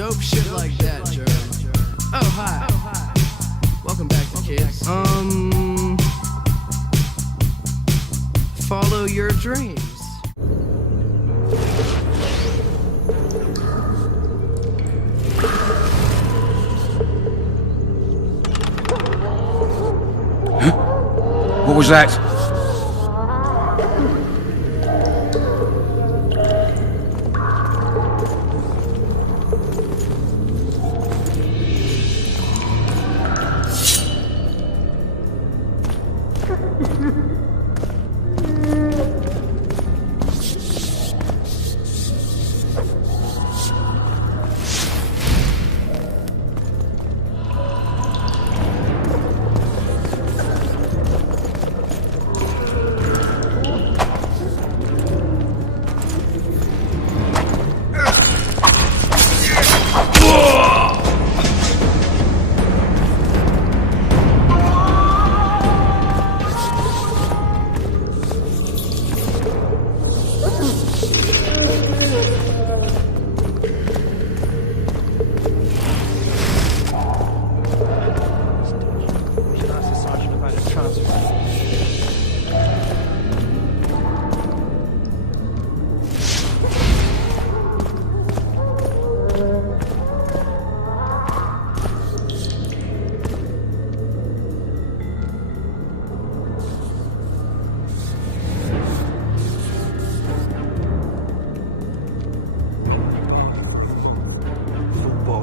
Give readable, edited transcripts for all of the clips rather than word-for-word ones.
Dope shit like that, Gerald. Oh, hi. Welcome back, kids. Follow your dreams. What was that?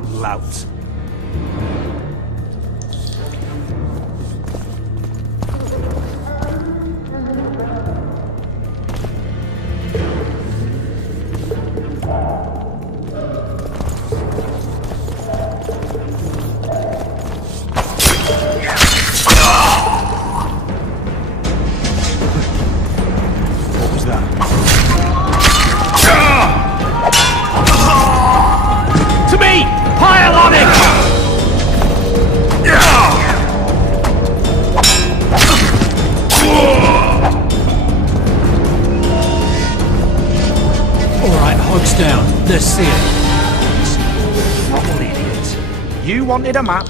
Lout. What was that? To me! Pile on it! Alright, hogs down. Let's see it. Fucking idiot. You wanted a map?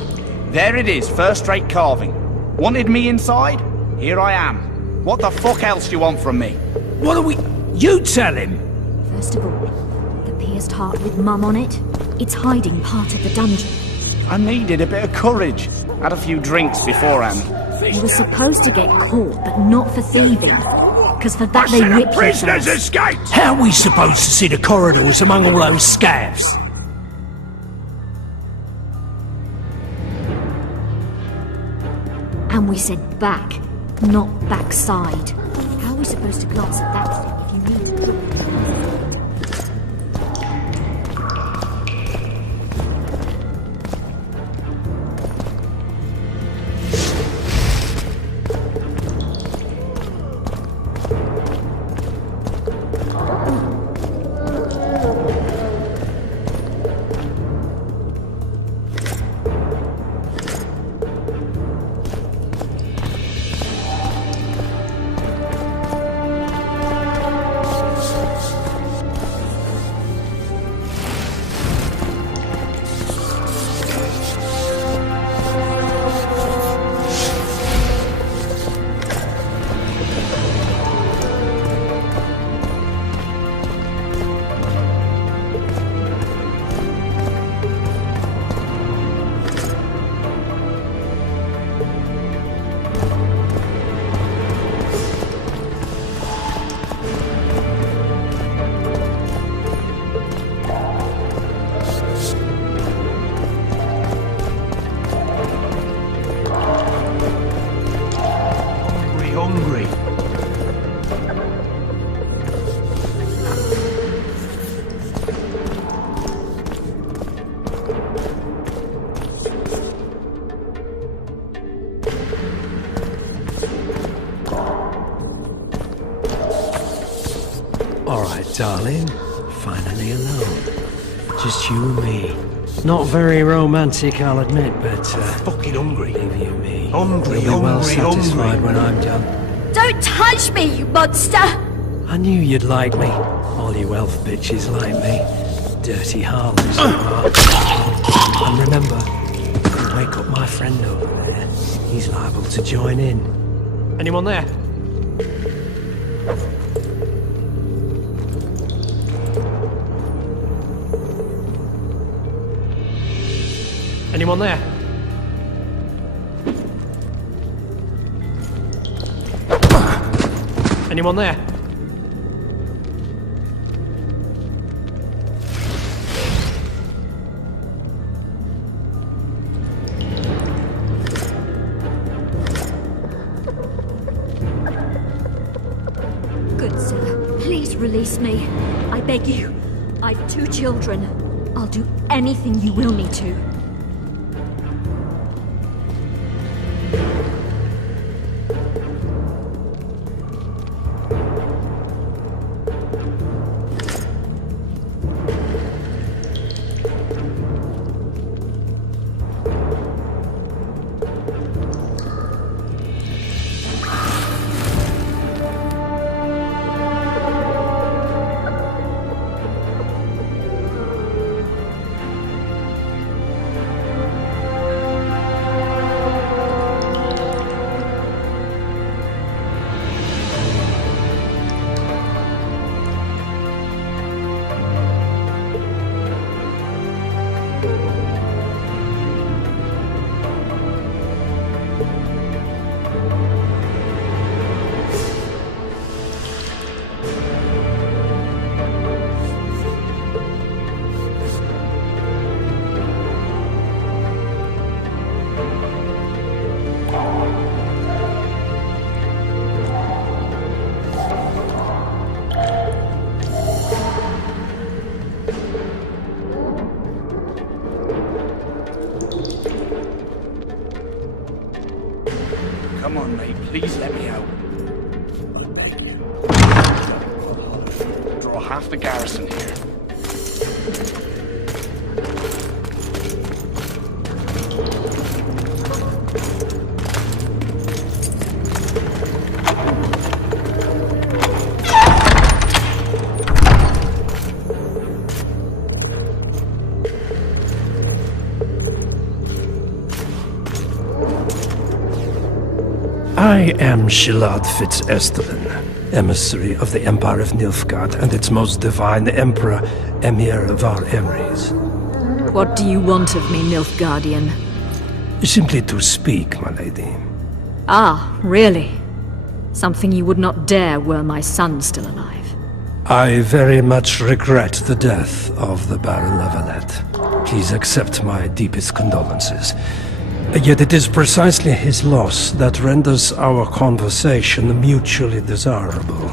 There it is, first-rate carving. Wanted me inside? Here I am. What the fuck else do you want from me? What are we... You tell him! First of all, the pierced heart with Mum on it. It's hiding part of the dungeon. I needed a bit of courage. Had a few drinks beforehand. You were supposed to get caught, but not for thieving. Because for that they whip you first. Escaped! How are we supposed to see the corridors among all those scabs? And we said back, not backside. How are we supposed to glance at that thing if you need it? Alright, darling. Finally alone. Just you and me. Not very romantic, I'll admit, but Fucking hungry. leave you and me. Hungry, You'll be well hungry, satisfied hungry. when I'm done. Don't touch me, you monster! I knew you'd like me. All you elf bitches like me. dirty harlots. And remember, if you wake up my friend over there, he's liable to join in. Anyone there? Anyone there? Anyone there? Good sir, please release me. I beg you. I've 2 children. I'll do anything you will me to. Come on, mate. Please let me out. I beg you. Draw half the garrison here. I am Geralt Fitzesteren, emissary of the Empire of Nilfgaard and its most divine Emperor, Emir of our Emrys. What do you want of me, Nilfgaardian? Simply to speak, my lady. Ah, really? Something you would not dare were my son still alive. I very much regret the death of the Baron Lavalette. Please accept my deepest condolences. Yet it is precisely his loss that renders our conversation mutually desirable.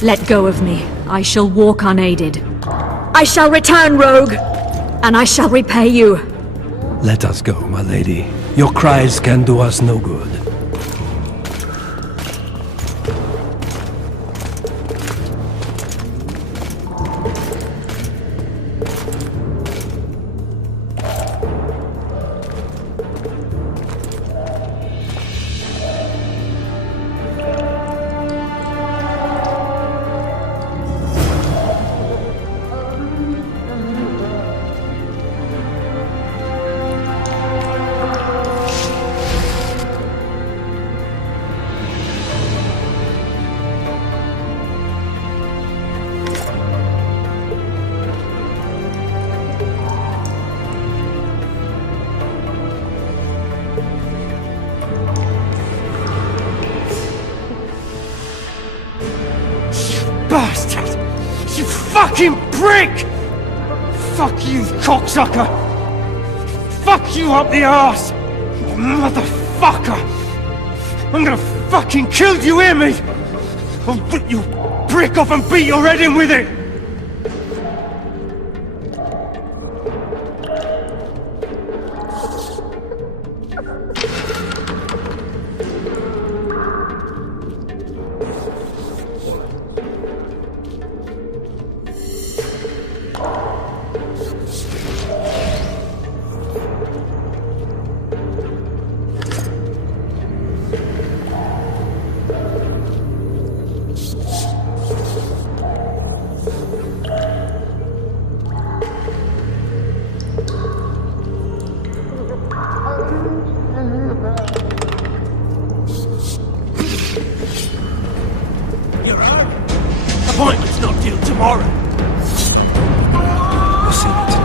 Let go of me. I shall walk unaided. I shall return, rogue! And I shall repay you. Let us go, my lady. Your cries can do us no good. Bastard! You fucking prick! Fuck you, cocksucker! Fuck you up the arse! Motherfucker! I'm gonna fucking kill you, hear me? I'll rip you brick off and beat your head in with it! tomorrow. We'll see you today.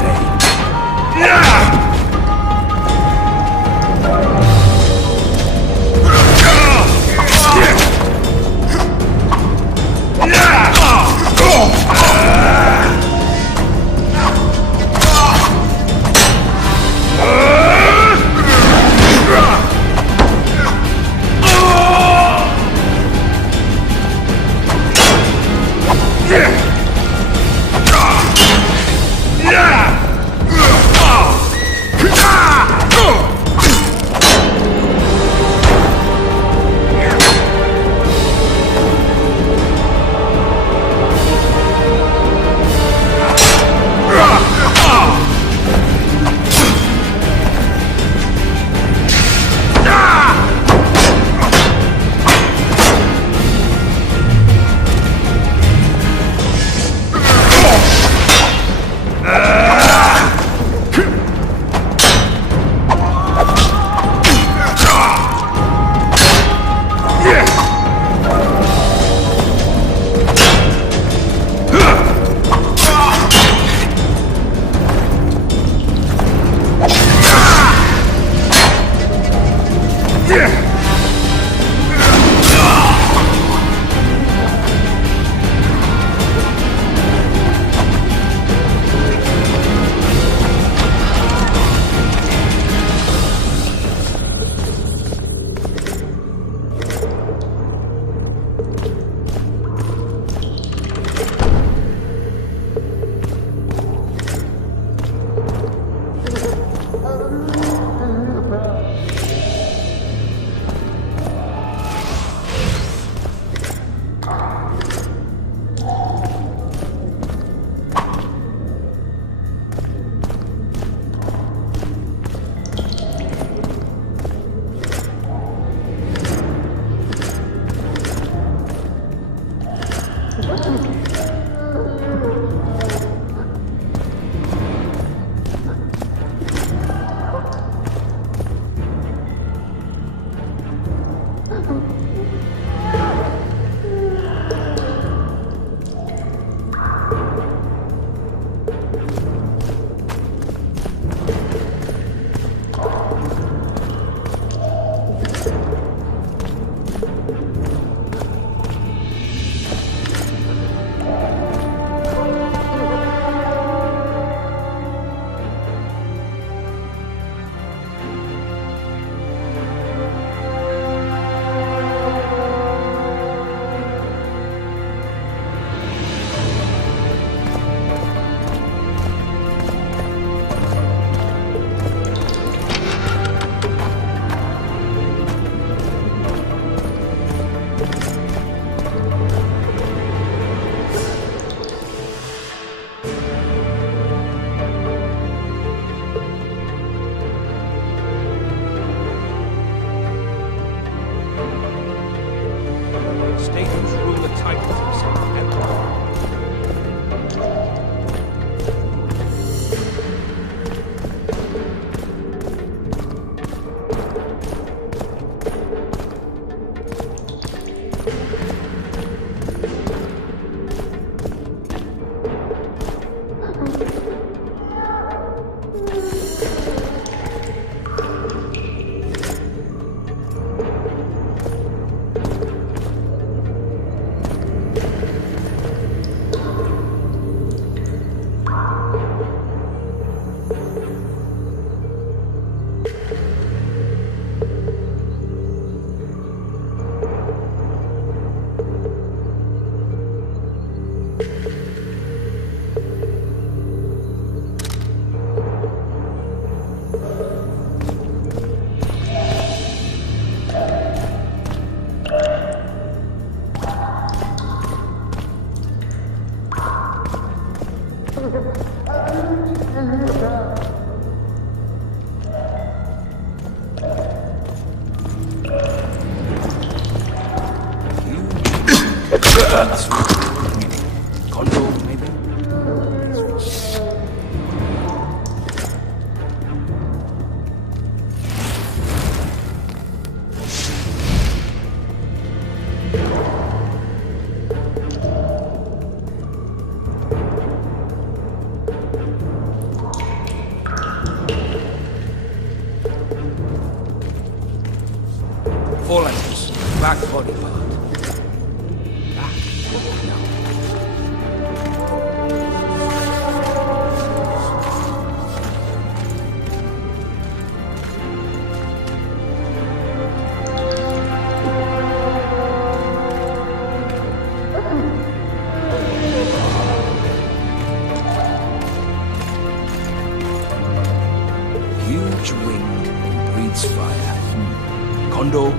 Condo, maybe? All animals. Back body part. Back. No. Huge wind and breathes fire. Kondo.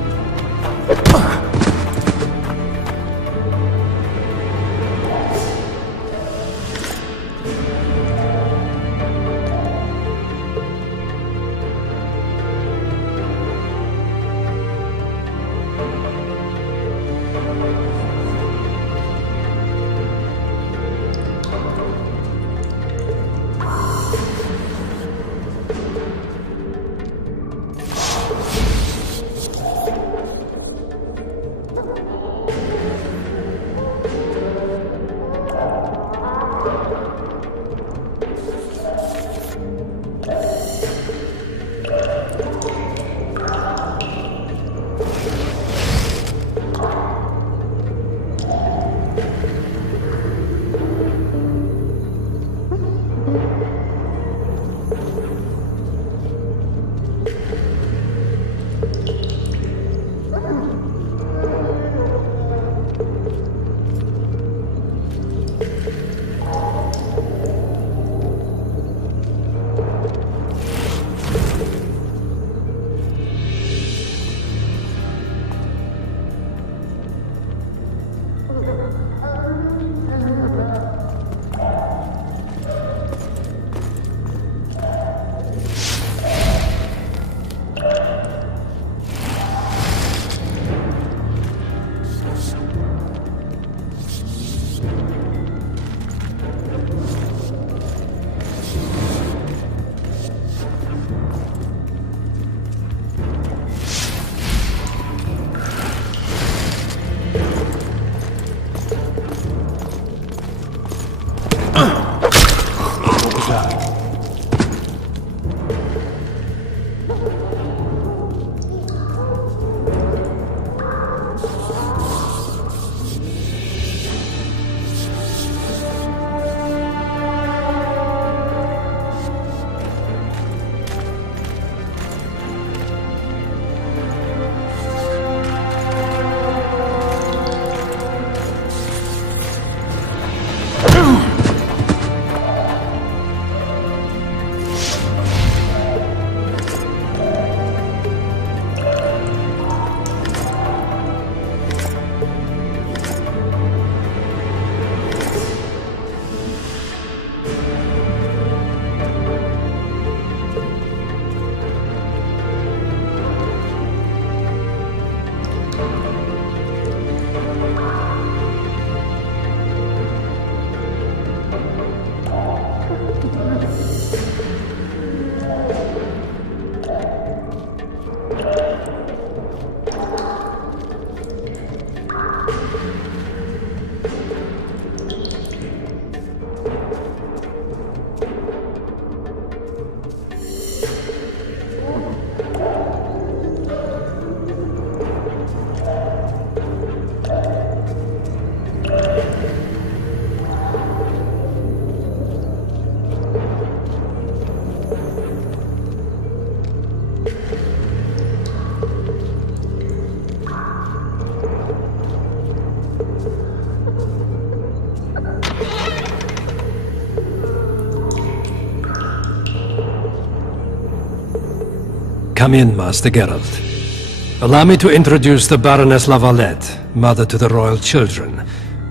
Come in, Master Geralt. Allow me to introduce the Baroness Lavalette, mother to the royal children,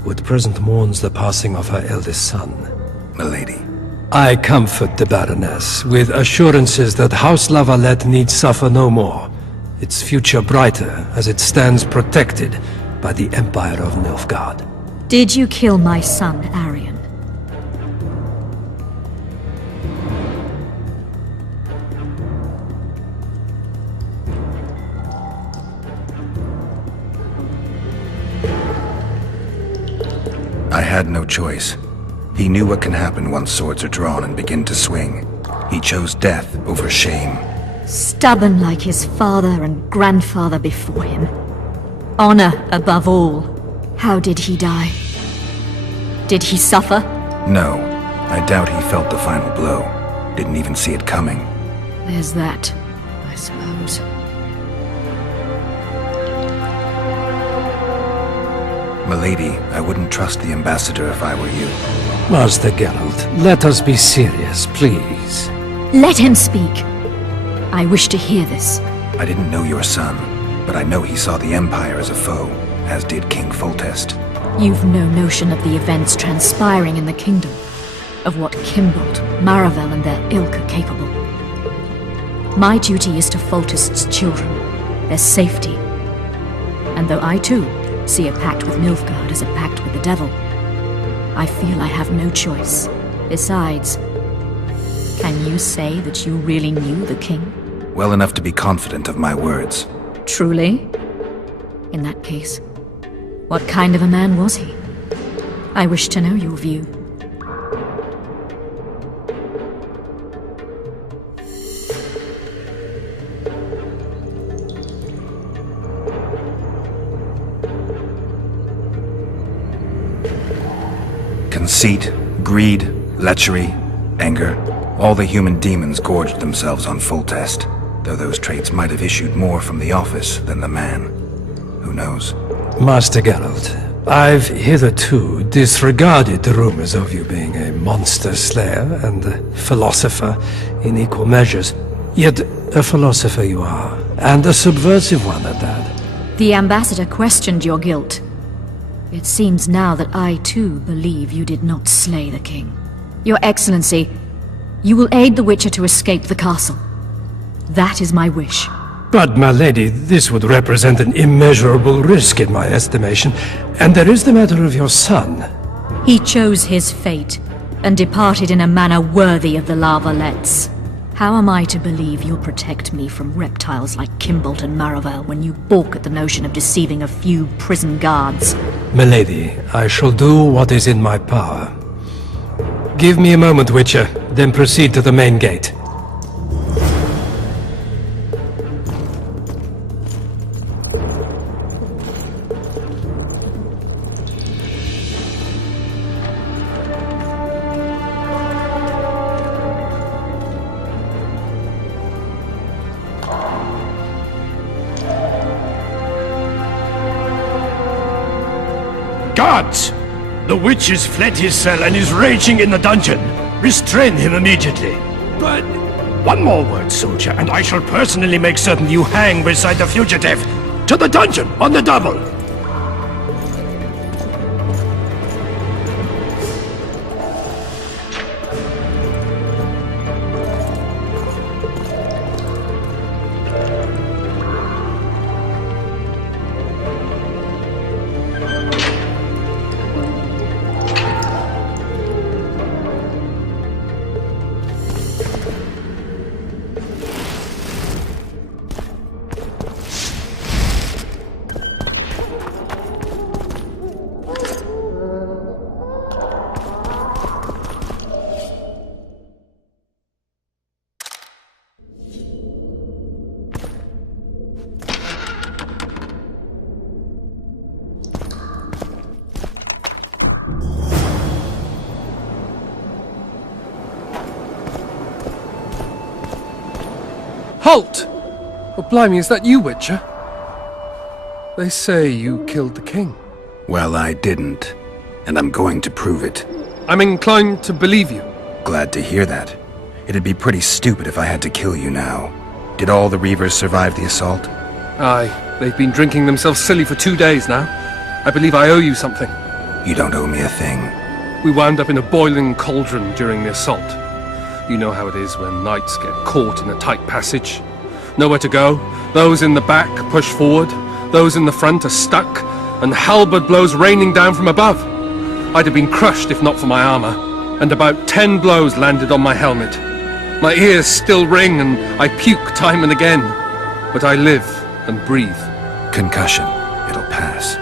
who at present mourns the passing of her eldest son. Milady. I comfort the Baroness with assurances that House Lavalette need suffer no more, its future brighter as it stands protected by the Empire of Nilfgaard. Did you kill my son, Arion? I had no choice. He knew what can happen once swords are drawn and begin to swing. He chose death over shame. Stubborn like his father and grandfather before him. Honor above all. How did he die? Did he suffer? No, I doubt he felt the final blow. Didn't even see it coming. There's that, I suppose. Milady, I wouldn't trust the ambassador if I were you. Master Geralt, let us be serious, please. Let him speak. I wish to hear this. I didn't know your son, but I know he saw the Empire as a foe, as did King Foltest. You've no notion of the events transpiring in the kingdom, of what Kimbold, Maravel and their ilk are capable. My duty is to Foltest's children, their safety. And though I too see a pact with Nilfgaard as a pact with the devil, I feel I have no choice. Besides, can you say that you really knew the king? Well enough to be confident of my words. Truly? In that case, what kind of a man was he? I wish to know your view. Conceit, greed, lechery, anger, all the human demons gorged themselves on Foltest, though those traits might have issued more from the office than the man. Who knows? Master Geralt, I've hitherto disregarded the rumors of you being a monster slayer and a philosopher in equal measures. Yet a philosopher you are, and a subversive one at that. The ambassador questioned your guilt. It seems now that I too believe you did not slay the king. Your Excellency, you will aid the Witcher to escape the castle. That is my wish. But, my lady, this would represent an immeasurable risk in my estimation, and there is the matter of your son. He chose his fate, and departed in a manner worthy of the Lavalettes. How am I to believe you'll protect me from reptiles like Kimbold and Maravel when you balk at the notion of deceiving a few prison guards? Milady, I shall do what is in my power. Give me a moment, Witcher, then proceed to the main gate. Guards! The witch has fled his cell and is raging in the dungeon. Restrain him immediately. But one more word, soldier, and I shall personally make certain you hang beside the fugitive. To the dungeon, on the double! Halt! Oh, blimey, is that you, Witcher? They say you killed the king. Well, I didn't. And I'm going to prove it. I'm inclined to believe you. Glad to hear that. It'd be pretty stupid if I had to kill you now. Did all the Reavers survive the assault? Aye, they've been drinking themselves silly for 2 days now. I believe I owe you something. You don't owe me a thing. We wound up in a boiling cauldron during the assault. You know how it is when knights get caught in a tight passage. Nowhere to go. Those in the back push forward. Those in the front are stuck. And halberd blows raining down from above. I'd have been crushed if not for my armor. And about 10 blows landed on my helmet. My ears still ring and I puke time and again. But I live and breathe. Concussion. It'll pass.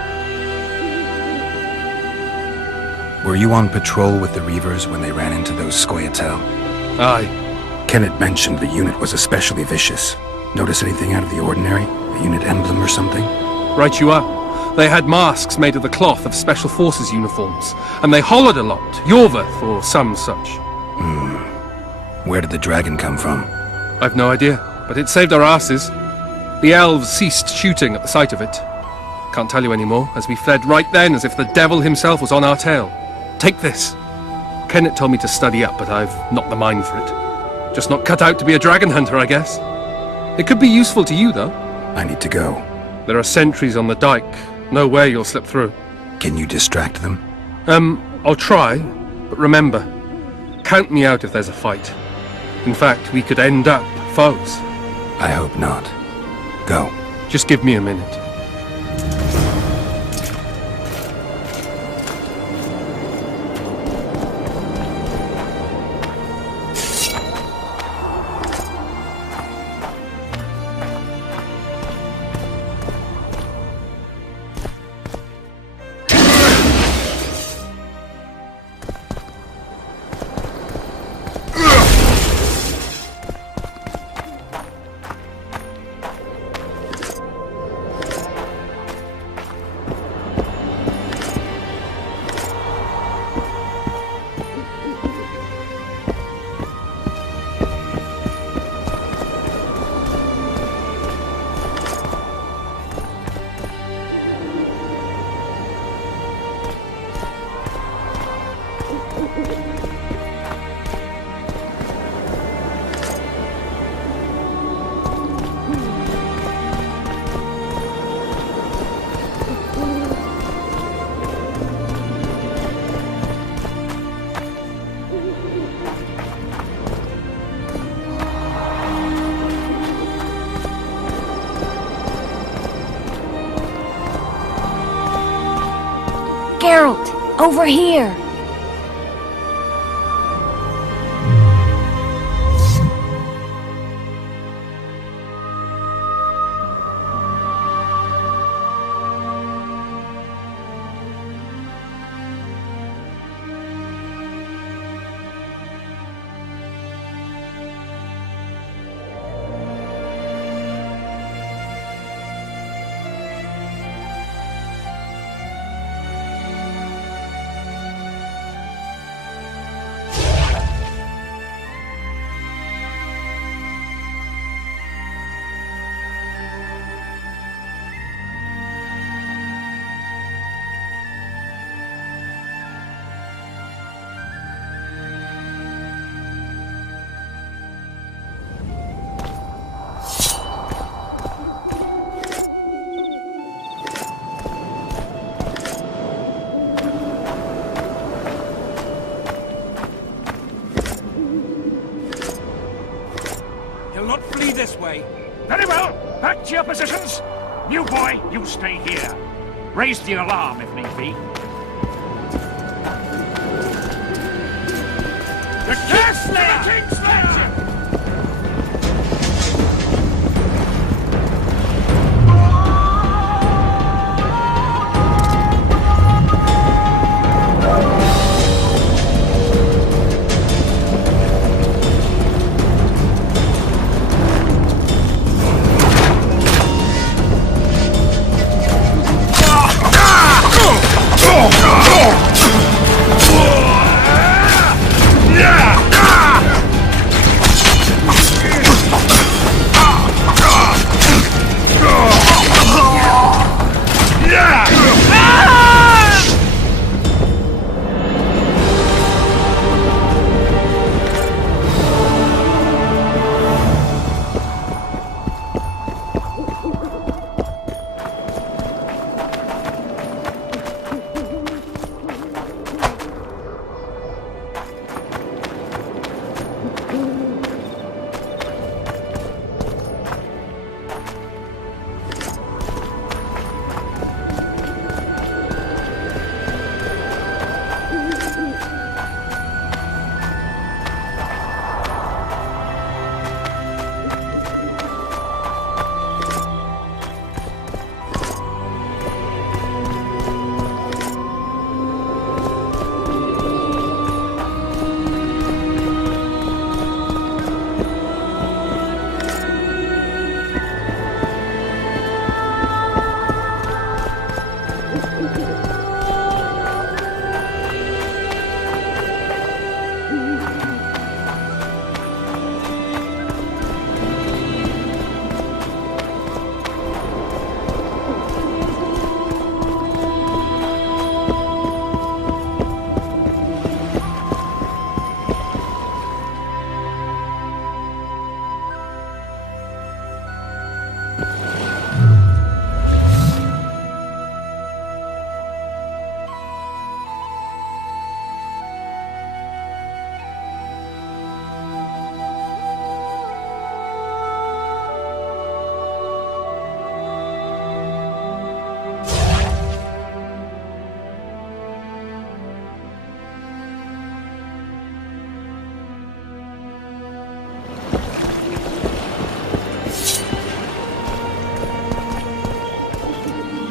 Were you on patrol with the Reavers when they ran into those Scoia'tael? Aye. Kenneth mentioned the unit was especially vicious. Notice anything out of the ordinary? A unit emblem or something? Right you are. They had masks made of the cloth of Special Forces uniforms, and they hollered a lot, Yorvath or some such. Where did the dragon come from? I've no idea, but it saved our asses. The elves ceased shooting at the sight of it. Can't tell you anymore, as we fled right then as if the devil himself was on our tail. Take this. Kenneth told me to study up, but I've not the mind for it. Just not cut out to be a dragon hunter, I guess. It could be useful to you, though. I need to go. There are sentries on the dike. No way you'll slip through. Can you distract them? I'll try, but remember, count me out if there's a fight. In fact, we could end up foes. I hope not. Go. Just give me a minute. Geralt, over here! Not flee this way. Very well. Back to your positions. New boy, you stay here. Raise the alarm if need be. The Kingslayer! Yeah!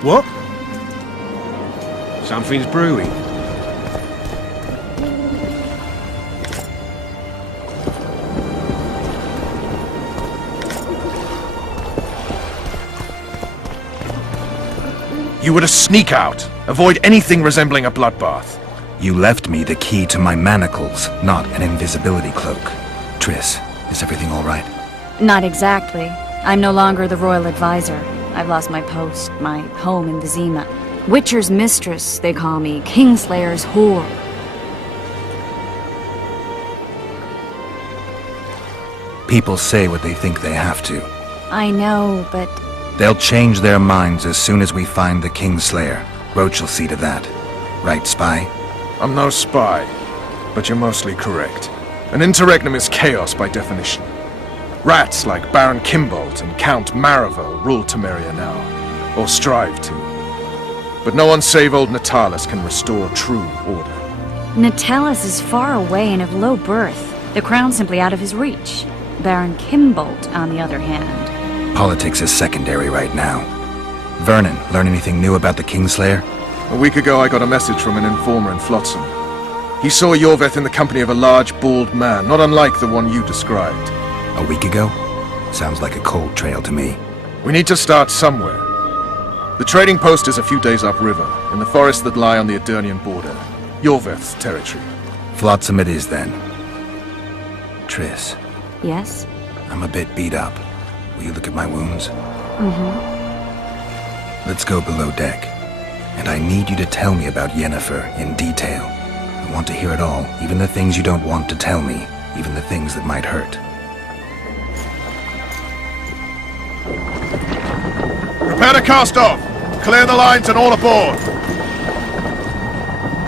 What? Something's brewing. You were to sneak out. Avoid anything resembling a bloodbath. You left me the key to my manacles, not an invisibility cloak. Triss, is everything all right? Not exactly. I'm no longer the royal advisor. I've lost my post, my home in Vizima. Witcher's mistress, they call me. Kingslayer's whore. People say what they think they have to. I know, but... They'll change their minds as soon as we find the Kingslayer. Roach will see to that. Right, Spy? I'm no spy, but you're mostly correct. An interregnum is chaos by definition. Rats like Baron Kimbolt and Count Maravel rule Temeria now, or strive to. But no one save old Natalis can restore true order. Natalis is far away and of low birth. The crown's simply out of his reach. Baron Kimbolt, on the other hand... Politics is secondary right now. Vernon, learn anything new about the Kingslayer? A week ago I got a message from an informer in Flotsam. He saw Yorveth in the company of a large, bald man, not unlike the one you described. A week ago? Sounds like a cold trail to me. We need to start somewhere. The trading post is a few days upriver, in the forests that lie on the Adernian border. Yorveth's territory. Flotsam it is, then. Triss. Yes? I'm a bit beat up. Will you look at my wounds? Let's go below deck. And I need you to tell me about Yennefer in detail. I want to hear it all, even the things you don't want to tell me, even the things that might hurt. Prepare to cast off! Clear the lines and all aboard!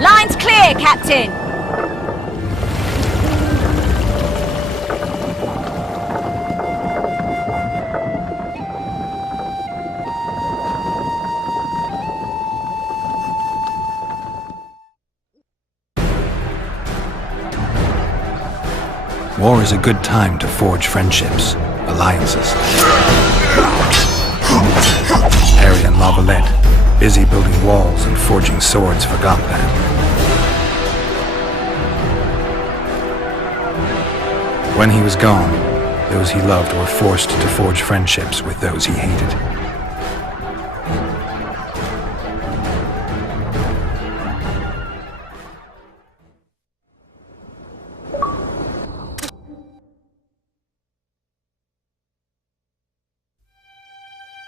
Lines clear, Captain! War is a good time to forge friendships, alliances. Harry and Lavalette, busy building walls and forging swords for Gotland. When he was gone, those he loved were forced to forge friendships with those he hated.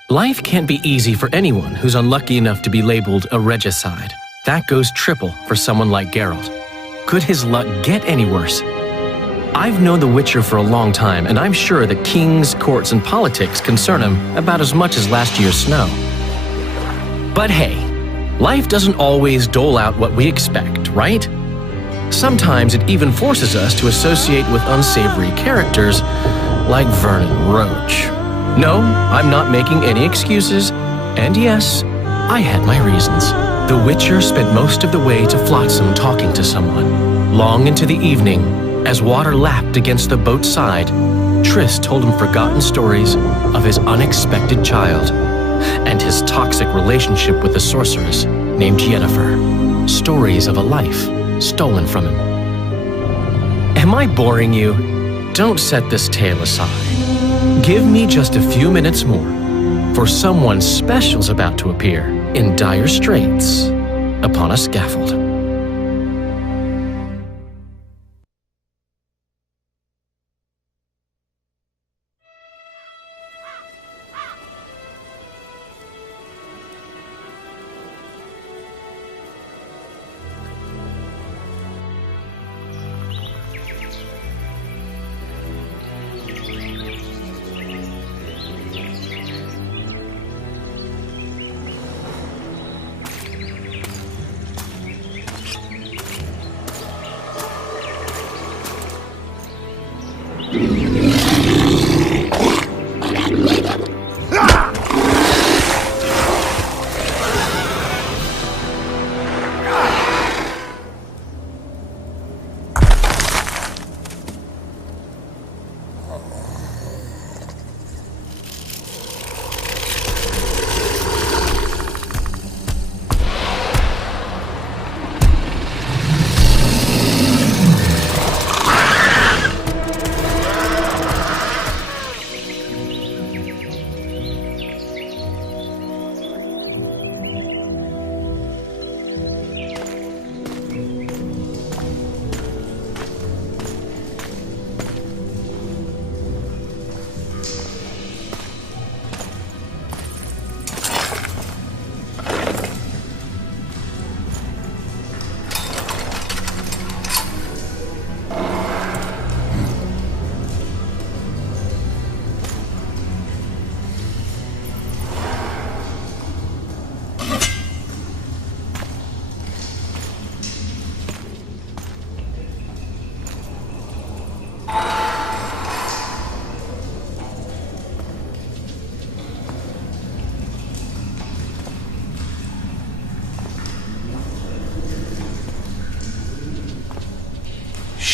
Life can't be easy for anyone who's unlucky enough to be labeled a regicide. That goes triple for someone like Geralt. Could his luck get any worse? I've known the Witcher for a long time, and I'm sure that kings, courts, and politics concern him about as much as last year's snow. But hey, life doesn't always dole out what we expect, right? Sometimes it even forces us to associate with unsavory characters like Vernon Roach. No, I'm not making any excuses, and yes, I had my reasons. The Witcher spent most of the way to Flotsam talking to someone. Long into the evening, as water lapped against the boat's side, Triss told him forgotten stories of his unexpected child and his toxic relationship with a sorceress named Yennefer. Stories of a life stolen from him. Am I boring you? Don't set this tale aside. Give me just a few minutes more, for someone special's about to appear in dire straits upon a scaffold.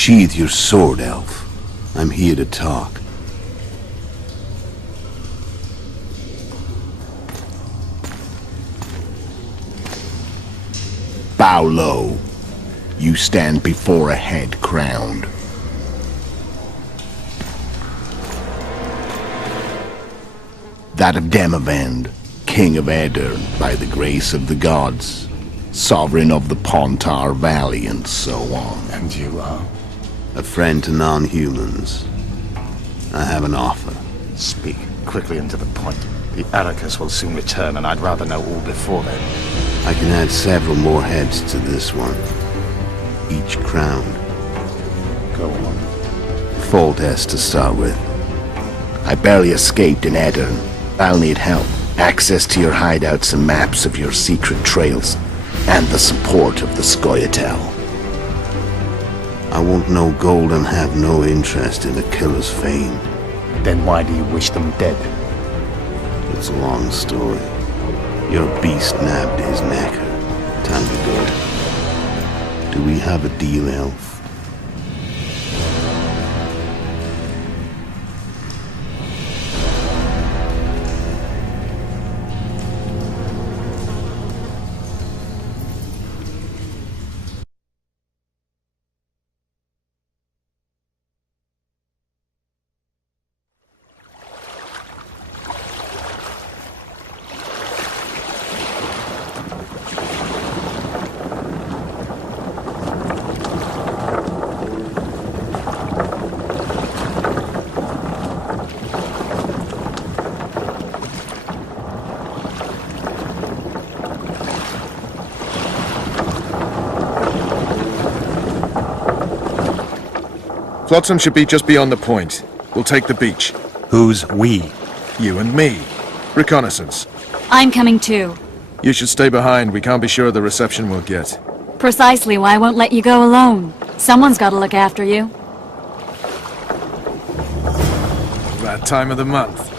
Sheathe your sword, Elf. I'm here to talk. Bow low. You stand before a head crowned. That of Demavend, King of Aedirn, by the grace of the gods, sovereign of the Pontar Valley, and so on. And you are? A friend to non-humans. I have an offer. Speak quickly and to the point. The Arrakis will soon return, and I'd rather know all before then. I can add several more heads to this one. Each crowned. Go on. Foltest to start with. I barely escaped in Aedirn. I'll need help. Access to your hideouts and maps of your secret trails. And the support of the Scoia'tael. I want no gold and have no interest in a killer's fame. Then why do you wish them dead? It's a long story. Your beast nabbed his neck. Time to go. Do we have a deal, Elf? Flotsam should be just beyond the point. We'll take the beach. Who's we? You and me. Reconnaissance. I'm coming too. You should stay behind. We can't be sure of the reception we'll get. Precisely why I won't let you go alone. Someone's got to look after you. That time of the month.